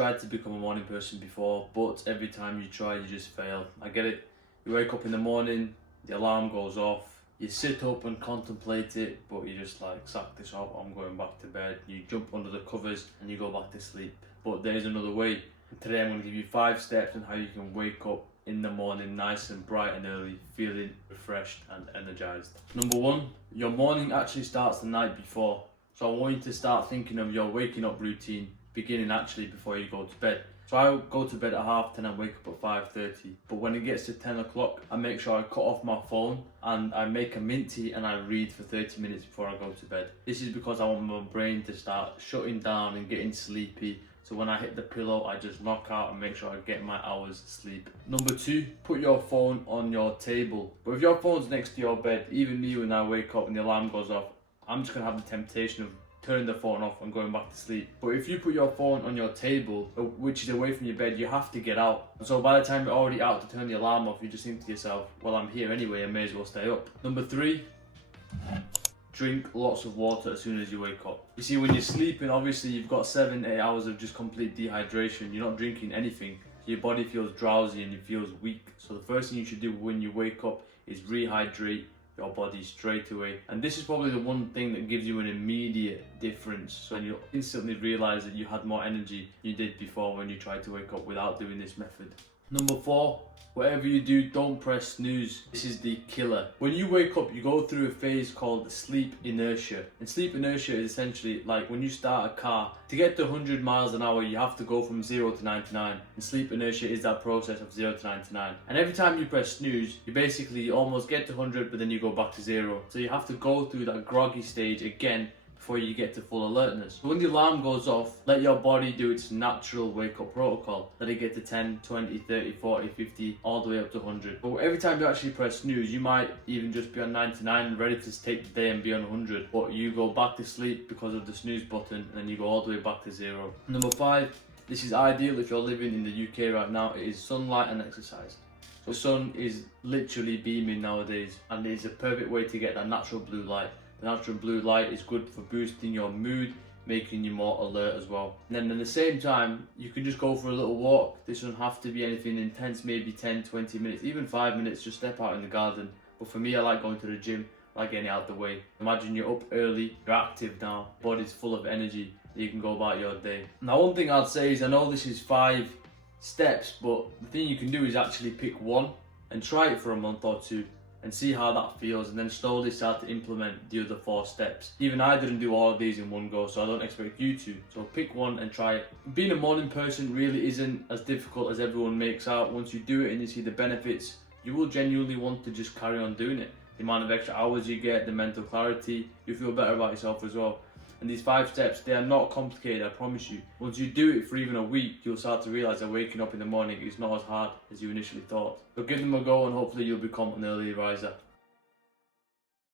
tried to become a morning person before, but every time you try, you just fail. I get it. You wake up in the morning, the alarm goes off, you sit up and contemplate it, but you just like, sack this off, I'm going back to bed. You jump under the covers and you go back to sleep. But there's another way. Today I'm going to give you 5 steps on how you can wake up in the morning nice and bright and early, feeling refreshed and energized. Number 1, your morning actually starts the night before. So I want you to start thinking of your waking up routine beginning actually before you go to bed. So I go to bed at 10:30 and wake up at 5:30. But when it gets to 10 o'clock, I make sure I cut off my phone and I make a mint tea and I read for 30 minutes before I go to bed. This is because I want my brain to start shutting down and getting sleepy. So when I hit the pillow, I just knock out and make sure I get my hours sleep. Number 2, put your phone on your table. But if your phone's next to your bed, even me when I wake up and the alarm goes off, I'm just going to have the temptation of turning the phone off and going back to sleep. But if you put your phone on your table, which is away from your bed, you have to get out. And so by the time you're already out to turn the alarm off, you just think to yourself, well, I'm here anyway, I may as well stay up. Number 3, drink lots of water as soon as you wake up. You see, when you're sleeping, obviously you've got 7-8 hours of just complete dehydration. You're not drinking anything. Your body feels drowsy and it feels weak. So the first thing you should do when you wake up is rehydrate your body straight away. And this is probably the one thing that gives you an immediate difference. So you instantly realize that you had more energy you did before when you tried to wake up without doing this method. Number 4, whatever you do, don't press snooze. This is the killer. When you wake up, you go through a phase called sleep inertia. And sleep inertia is essentially like when you start a car. To get to 100 miles an hour, you have to go from 0 to 99. And sleep inertia is that process of 0 to 99. And every time you press snooze, you basically almost get to 100, but then you go back to 0. So you have to go through that groggy stage again before you get to full alertness. So when the alarm goes off, let your body do its natural wake up protocol. Let it get to 10, 20, 30, 40, 50, all the way up to 100. But every time you actually press snooze, you might even just be on 99 and ready to take the day and be on 100. But you go back to sleep because of the snooze button and then you go all the way back to 0. Number 5, this is ideal if you're living in the UK right now, it is sunlight and exercise. So the sun is literally beaming nowadays and it is a perfect way to get that natural blue light. The natural blue light is good for boosting your mood, making you more alert as well. And then at the same time, you can just go for a little walk. This doesn't have to be anything intense, maybe 10, 20 minutes, even 5 minutes, just step out in the garden. But for me, I like going to the gym, I like getting out of the way. Imagine you're up early, you're active now, body's full of energy, you can go about your day. Now one thing I'd say is, I know this is 5 steps, but the thing you can do is actually pick one and try it for a month or 2. And see how that feels, and then slowly start to implement the other 4 steps. Even I didn't do all of these in one go, so I don't expect you to. So pick one and try it. Being a morning person really isn't as difficult as everyone makes out. Once you do it and you see the benefits, you will genuinely want to just carry on doing it. The amount of extra hours you get, the mental clarity, you feel better about yourself as well. And these 5 steps, they are not complicated, I promise you. Once you do it for even a week, you'll start to realize that waking up in the morning is not as hard as you initially thought. So give them a go and hopefully you'll become an early riser.